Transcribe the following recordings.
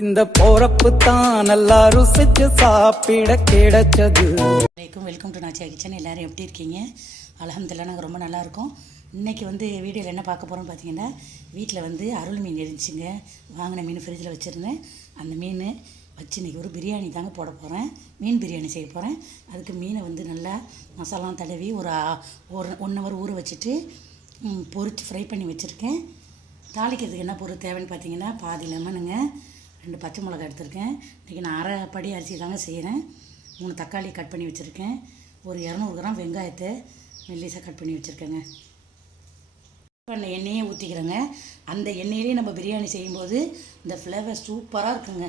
இந்த போறப்பு தான் நல்லா ருசிச்சு சாப்பிட கிடைச்சது. Welcome to Nachiya kitchen. எல்லோரும் எப்படி இருக்கீங்க? அல்ஹம்துலில்லாஹ் நாங்கள் ரொம்ப நல்லாயிருக்கோம். இன்றைக்கி வீடியோவில் என்ன பார்க்க போகிறோம்னு பார்த்தீங்கன்னா, வீட்டில் அருள் மீன் இருந்துச்சுங்க. வாங்கின மீன் ஃப்ரிட்ஜில் வச்சுருந்தேன். அந்த மீன் வச்சு இன்றைக்கி ஒரு பிரியாணி தாங்க போட போகிறேன். மீன் பிரியாணி செய்ய போகிறேன். அதுக்கு மீனை நல்லா மசாலாம் தடவி ஒரு 1 ஹவர் ஊற வச்சுட்டு பொரித்து ஃப்ரை பண்ணி வச்சுருக்கேன். தாளிக்கிறதுக்கு என்ன பொருள் தேவைன்னு பார்த்தீங்கன்னா, பாதி லெமனுங்க, 2 பச்சை மிளகா எடுத்திருக்கேன். இன்றைக்கி நான் அரை படி அரிசி தாங்க செய்கிறேன். 3 தக்காளி கட் பண்ணி வச்சுருக்கேன். ஒரு 200 கிராம் வெங்காயத்தை மெல்லிசாக கட் பண்ணி வச்சுருக்கேங்க. அந்த எண்ணெயே ஊற்றிக்கிறேங்க. அந்த எண்ணெயிலே நம்ம பிரியாணி செய்யும்போது இந்த ஃப்ளேவர் சூப்பராக இருக்குங்க.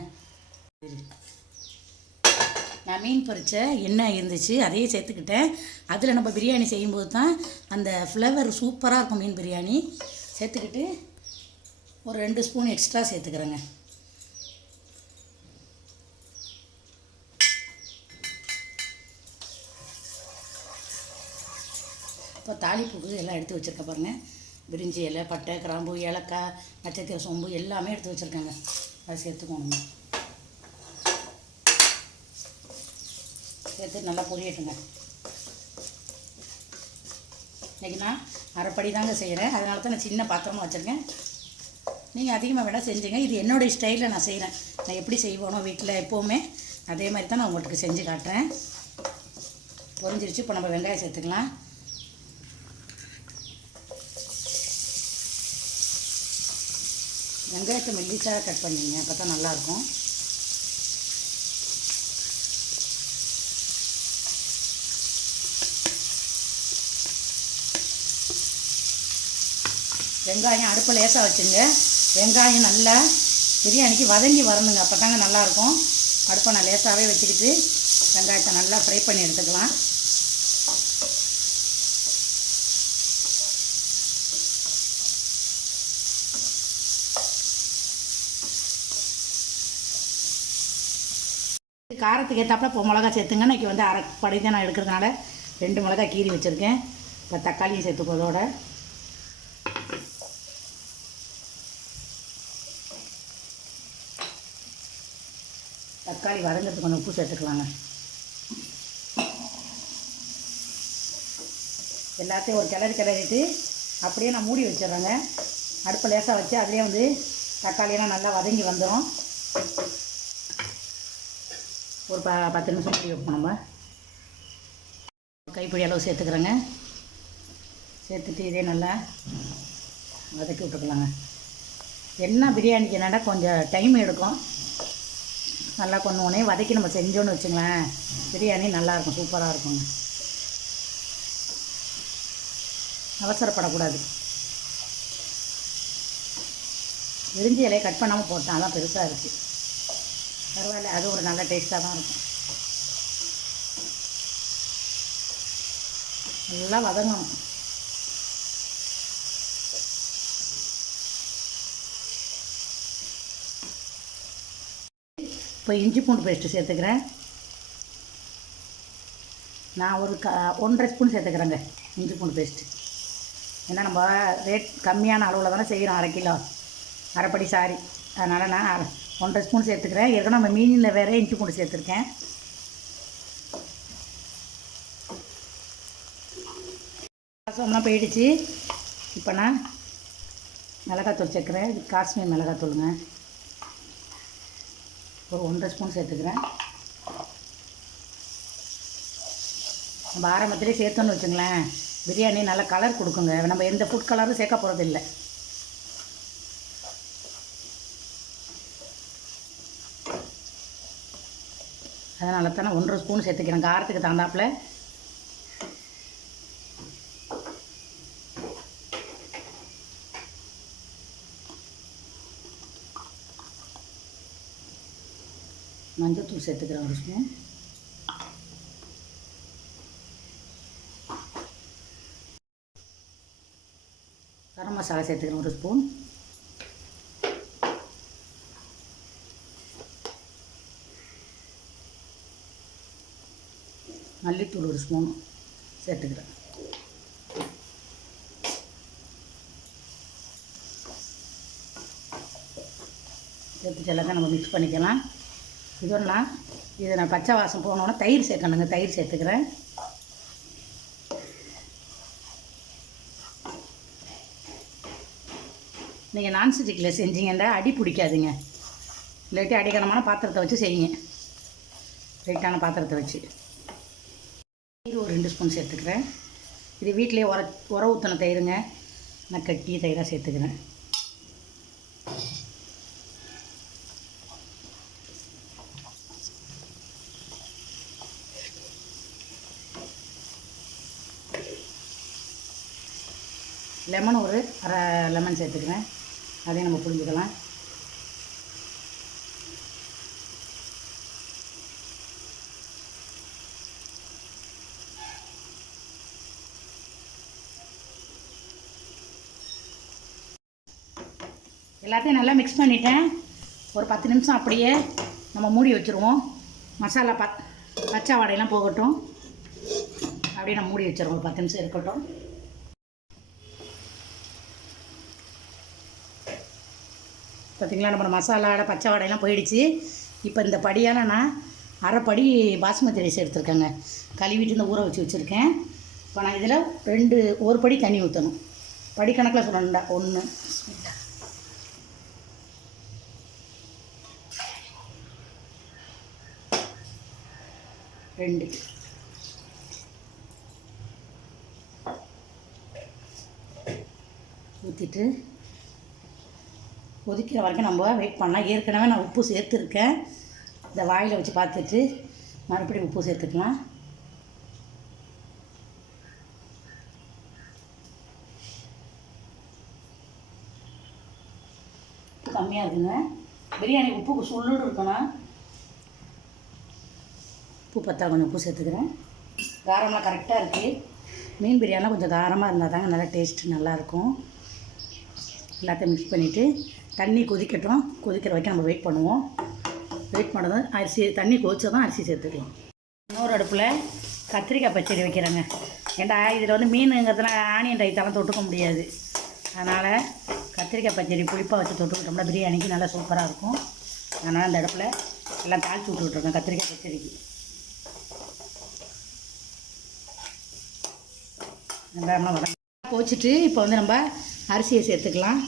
நான் மீன் பறித்த எண்ணெய் இருந்துச்சு, அதையே சேர்த்துக்கிட்டேன். அதில் நம்ம பிரியாணி செய்யும்போது தான் அந்த ஃப்ளேவர் சூப்பராக இருக்கும். மீன் பிரியாணி சேர்த்துக்கிட்டு ஒரு 2 ஸ்பூன் எக்ஸ்ட்ரா சேர்த்துக்கிறேங்க. இப்போ தாளிப்புக்கு எல்லாம் எடுத்து வச்சுருக்கேன் பாருங்கள். பிரிஞ்சி இலை, பட்டை, கிராம்பு, ஏலக்காய், நட்சத்திர சோம்பு எல்லாமே எடுத்து வச்சுருக்கேங்க. அதை சேர்த்துக்கோங்க. சேர்த்து நல்லா பொரியட்டுங்க. இன்றைக்கி நான் அரைப்படி தாங்க செய்கிறேன். அதனால தான் நான் சின்ன பாத்திரமாக வச்சுருக்கேன். நீங்கள் அதிகமாக வேணால் செஞ்சுங்க. இது என்னுடைய ஸ்டைலில் நான் செய்கிறேன். நான் எப்படி செய்வோனோ வீட்டில் எப்போவுமே அதே மாதிரி தான் நான் உங்களுக்கு செஞ்சு காட்டுறேன். பொரிஞ்சிருச்சு. இப்போ நம்ம வெங்காயம் சேர்த்துக்கலாம். வெங்காயத்தை மெல்லிசாக கட் பண்ணிங்க, அப்போ தான் நல்லாயிருக்கும். வெங்காயம் அடுப்பில் லேசாக வச்சுங்க. வெங்காயம் நல்லா பிரியாணிக்கு வதங்கி வரணுங்க, அப்போ தாங்க நல்லாயிருக்கும். அடுப்பை நான் லேசாகவே வச்சுக்கிட்டு வெங்காயத்தை நல்லா ஃப்ரை பண்ணி எடுத்துக்கலாம். காரத்துக்கு ஏற்றாப்புல இப்போ மிளகா சேர்த்துங்க. இன்றைக்கி அரை படி தான் நான் எடுக்கிறதுனால 2 மிளகா கீறி வச்சுருக்கேன். இப்போ தக்காளியும் சேர்த்துக்கோதோட தக்காளி வதங்கிறதுக்கு கொஞ்சம் உப்பு சேர்த்துக்கலாங்க. எல்லாத்தையும் ஒரு கிளறிட்டு அப்படியே நான் மூடி வச்சிடுறேங்க. அடுப்பை லேசாக வச்சு அதுலேயே தக்காளியெல்லாம் நல்லா வதங்கி வந்துடும். ஒரு 10 நிமிஷம் மூடி வைப்போம். நம்ம கைப்பிடி அளவு சேர்த்துக்கிறேங்க. சேர்த்துட்டு இதே நல்லா வதக்கி விட்டுக்கலாங்க. என்ன பிரியாணிக்கு என்னடா கொஞ்சம் டைம் எடுக்கும். நல்லா கொண்டு வதக்கி நம்ம செஞ்சோன்னு வச்சுங்களேன், பிரியாணி நல்லாயிருக்கும், சூப்பராக இருக்குங்க. அவசரப்படக்கூடாது. விரிஞ்சி இலையை கட் பண்ணாமல் போட்டேன், அதான் பெருசாக இருக்குது. பரவாயில்ல, அது ஒரு நல்ல டேஸ்ட்டாக தான் இருக்கும். நல்லா வதங்கணும். இப்போ இஞ்சி பூண்டு பேஸ்ட்டு சேர்த்துக்கிறேன். நான் ஒரு 1.5 ஸ்பூன் சேர்த்துக்கிறேங்க இஞ்சி பூண்டு பேஸ்ட்டு. ஏன்னா நம்ம ரேட் கம்மியான அளவில் தானே செய்கிறோம், அரை கிலோ அரைப்படி சாரி. அதனால் நான் 1.5 ஸ்பூன் சேர்த்துக்கிறேன். ஏற்கனவே நம்ம மீனில் வேறு இஞ்சி பூண்டு சேர்த்துருக்கேன். ரசம்லாம் போயிடுச்சு. இப்போ நான் மிளகாத்தூள் சேர்க்குறேன். இது காஷ்மீர் மிளகாத்தூளுங்க. ஒரு 1.5 ஸ்பூன் சேர்த்துக்கிறேன். நம்ம ஆரம்பத்திலே சேர்த்தோன்னு வச்சுங்களேன், பிரியாணி நல்லா கலர் கொடுக்குங்க. நம்ம எந்த ஃபுட் கலரும் சேர்க்க போகிறது இல்லை. அதனால தான் நான் 1.5 ஸ்பூன் சேர்த்துக்கிறேன், காரத்துக்கு தகுந்தாப்புல. மஞ்சள்தூள் சேர்த்துக்கிறேன் 1 ஸ்பூன். கரம் மசாலா சேர்த்துக்கிறேன் 1 ஸ்பூன். மல்லித்தூள் 1 ஸ்பூன் சேர்த்துக்கிறேன். ஊற்றிட்டு எல்லாத்தையும் நம்ம மிக்ஸ் பண்ணிக்கலாம். இதை நான் பச்சை வாசம் போனோன்னா தயிர் சேர்க்கணுங்க. தயிர் சேர்த்துக்கிறேன். நீங்கள் நான்ஸ்டிக்கில் செஞ்சீங்கன்னா அடி பிடிக்காதுங்க. இல்லாட்டி அடிக்கணமான பாத்திரத்தை வச்சு செய்யுங்க. ரைட்டான பாத்திரத்தை வச்சு. தயிர் ஒரு 2 ஸ்பூன் சேர்த்துக்கிறேன். இது வீட்டிலேயே உர ஊற்றின தயிருங்க. நான் கட்டி தயிராக சேர்த்துக்கிறேன். லெமன் ஒரு அரை லெமன் சேர்த்துக்கிறேன். அதையும் நம்ம புரிஞ்சுக்கலாம். எல்லாத்தையும் நல்லா மிக்ஸ் பண்ணிட்டேன். ஒரு 10 நிமிஷம் அப்படியே நம்ம மூடி வச்சுருவோம். மசாலா பச்சை வாடையெல்லாம் போகட்டும். அப்படியே நம்ம மூடி வச்சுருவோம். ஒரு 10 நிமிஷம் இருக்கட்டும். பார்த்திங்களா, நம்ம மசாலாவோட பச்சை வாடையெல்லாம் போயிடுச்சு. இப்போ இந்த படியால் நான் அரை படி பாஸ்மதி ரைஸ் எடுத்துருக்கேங்க. கழுவிட்டு இந்த ஊற வச்சு வச்சுருக்கேன். இப்போ நான் இதில் ஒரு படி தண்ணி ஊற்றணும். படி கணக்கில் சொல்லணும்டா. 1 2 ஊற்றிட்டு கொதிக்கிற வரைக்கும் நம்ம வெயிட் பண்ணலாம். ஏற்கனவே நான் உப்பு சேர்த்துருக்கேன். இந்த வாயில் வச்சு பார்த்துட்டு மறுபடியும் உப்பு சேர்த்துக்கலாம். உப்பு கம்மியாக இருக்குங்க. பிரியாணி உப்பு சுள்ளுன்னு இருக்கணும். உப்பு பத்தா கொஞ்சம் உப்பு சேர்த்துக்கிறேன். காரம்லாம் கரெக்டாக இருக்குது. மீன் பிரியாணிலாம் கொஞ்சம் காரமாக இருந்தால் தாங்க நல்லா டேஸ்ட்டு நல்லாயிருக்கும். எல்லாத்தையும் மிக்ஸ் பண்ணிவிட்டு தண்ணி கொதிக்கட்டும். கொதிக்கிற வரைக்கும் நம்ம வெயிட் பண்ணுவோம். வெயிட் பண்ணதும் தண்ணி கொதிச்சதும் அரிசி சேர்த்துக்கலாம். இன்னொரு அடுப்பில் கத்திரிக்காய் பச்சடி வைக்கிறேங்க. ஏன்டா இதில் மீனுங்கிறதுனா ஆனியன் ரைத்தாலாம் தொட்டுக்க முடியாது. அதனால் கத்திரிக்காய் பச்சடி புளிப்பாக வச்சு தொட்டுக்கிட்டோம்னா பிரியாணிக்கு நல்லா சூப்பராக இருக்கும். அதனால் அந்த அடுப்பில் எல்லாம் தாளித்து விட்டுருக்கேன் கத்திரிக்காய் பச்சடிக்கு. வெங்காயம்லாம் கொதிச்சுட்டு இப்போ நம்ம அரிசியை சேர்த்துக்கலாம்.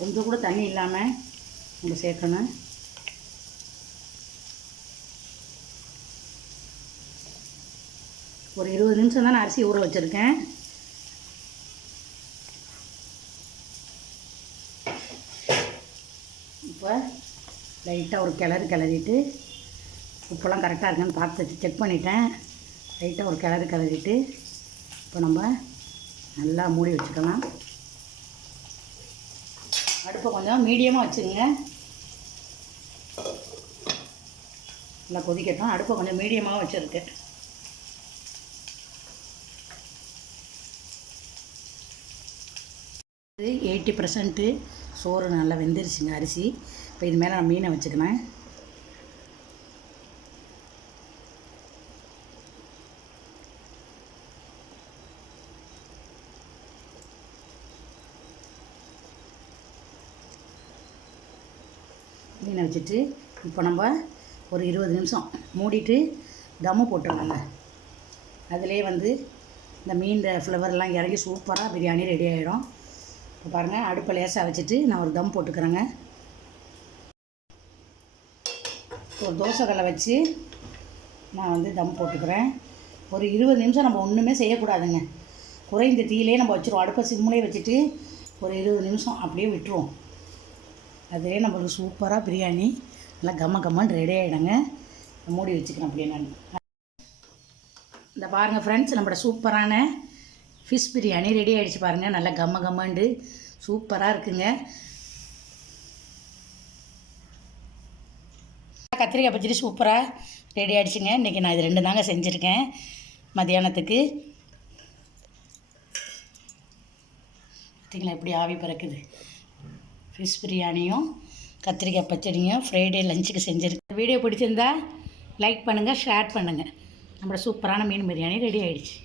கொஞ்சம் கூட தண்ணி இல்லாமல் நம்ம சேர்க்கணும். ஒரு 20 நிமிஷம் தான் நான் அரிசி ஊற வச்சுருக்கேன். இப்போ லைட்டாக ஒரு கிளறிட்டு உப்பெல்லாம் கரெக்டாக இருக்கான்னு பார்த்து செக் பண்ணிட்டேன். லைட்டாக ஒரு கிளறிட்டு இப்போ நம்ம நல்லா மூடி வச்சுக்கலாம். அடுப்பை கொஞ்சம் மீடியமாக வச்சுருங்க. நல்லா கொதிக்கட்டும். அடுப்பை கொஞ்சம் மீடியமாக வச்சுருக்கேன். இது 80% சோறு நல்லா வெந்துருச்சுங்க அரிசி. இப்போ இது மேலே நான் மீனை வச்சுக்கிறேன். மீனை வச்சுட்டு இப்போ நம்ம ஒரு 20 நிமிஷம் மூடிட்டு தம்மு போட்டுருவாங்க. அதிலே இந்த மீன் ஃப்ளவர்லாம் இறங்கி சூப்பராக பிரியாணி ரெடி ஆகிடும். இப்போ பாருங்கள், அடுப்பை லேசாக வச்சுட்டு நான் ஒரு தம் போட்டுக்கிறேங்க. ஒரு தோசைக்கல்லை வச்சு நான் தம் போட்டுக்கிறேன். ஒரு 20 நிமிஷம் நம்ம ஒன்றுமே செய்யக்கூடாதுங்க. குறைந்த தீயிலே நம்ம வச்சுருவோம். அடுப்பை சிம்முலே வச்சுட்டு ஒரு 20 நிமிஷம் அப்படியே விட்டுருவோம். அதே நம்மளுக்கு சூப்பராக பிரியாணி நல்லா கம்மன்னு ரெடி ஆகிடுங்க. மூடி வச்சுக்கிறேன் அப்படியே நான். இந்த பாருங்கள் ஃப்ரெண்ட்ஸ், நம்மளோட சூப்பரான ஃபிஷ் பிரியாணி ரெடி ஆகிடுச்சு பாருங்கள். நல்லா கம்மண்டு சூப்பராக இருக்குங்க. கத்திரிக்காய் பச்சடி சூப்பராக ரெடி ஆகிடுச்சுங்க. இன்றைக்கி நான் இது 2 தாங்க செஞ்சுருக்கேன் மதியானத்துக்கு. பார்த்திங்களா எப்படி ஆவி பறக்குது. ஃபிஷ் பிரியாணியும் கத்திரிக்காய் பச்சடியும் ஃப்ரைடே லஞ்சுக்கு செஞ்சுருக்கேன். வீடியோ பிடிச்சிருந்தா லைக் பண்ணுங்கள், ஷேர் பண்ணுங்கள். நம்மளோட சூப்பரான மீன் பிரியாணி ரெடி ஆகிடுச்சு.